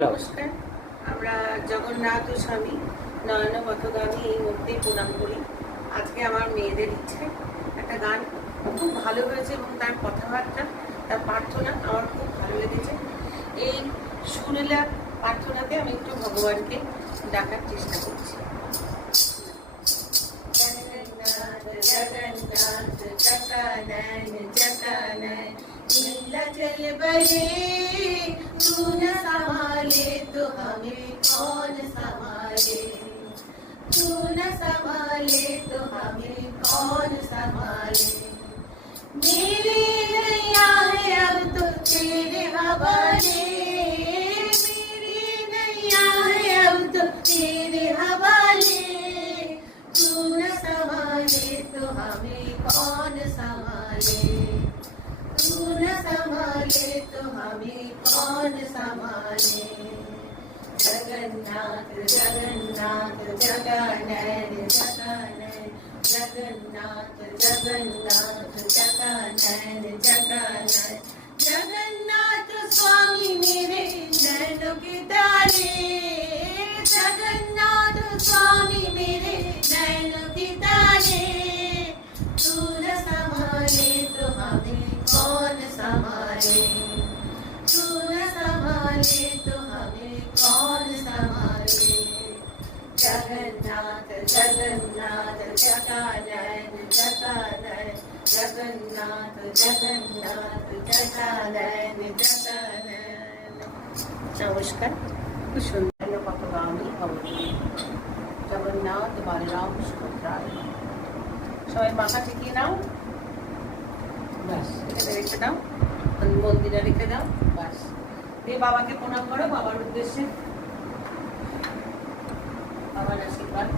নমস্কার। আমরা জগন্নাথ স্বামী নয়নপথগামী এই মূর্তির প্রণাম করি। আজকে আমার মেয়েদের ইচ্ছে একটা গান খুব ভালো হয়েছে এবং তার কথাবার্তা, তার প্রার্থনা আমার খুব ভালো লেগেছে। এই সুরেলা প্রার্থনাতে আমি একটু ভগবানকে ডাকার চেষ্টা করছি। जगन्नाथ जगन्नाथ जगन्नाथ नीलाचल बने तू न संभाले तो हमें कौन संभाले, तू न संभाले तो हमें कौन संभाले। मेरी नैया है अब तो तेरे हवाले, मेरी नैया है अब तो तेरे हवाले। तू न संभाले तो हमें कौन संभाले, तू न संभाले तो हमें कौन संभाले। जगन्नाथ जगन्नाथ जगन्नाथ जगन्नाथ जगन्नाथ जगन्नाथ जगन्नाथ जगन्नाथ जगन्नाथ स्वामी मेरे नैनों के तारे, जगन्नाथ स्वामी मेरे नैनों के तारे। तू न संभाले तो हमें कौन संभाले, तू न संभाले तो हमें कौन संभाले। जगन्नाथ जगन्नाथ जगन्नाथ जगन्नाथ जगन्नाथ जगन्नाथ जगन्नाथ जगन्नाथ। नमस्कार। খুব সুন্দর পথগামী ভবতী জগন্নাথ বলরাম সুভদ্রা। সবাই মাথা ঠেকিয়ে নাও, ব্যাস এখানে রেখে দাও, মন্দিরে রেখে দাও, ব্যাস দিয়ে বাবাকে প্রণাম করো। বাবার উদ্দেশ্যে বাবার আশীর্বাদ।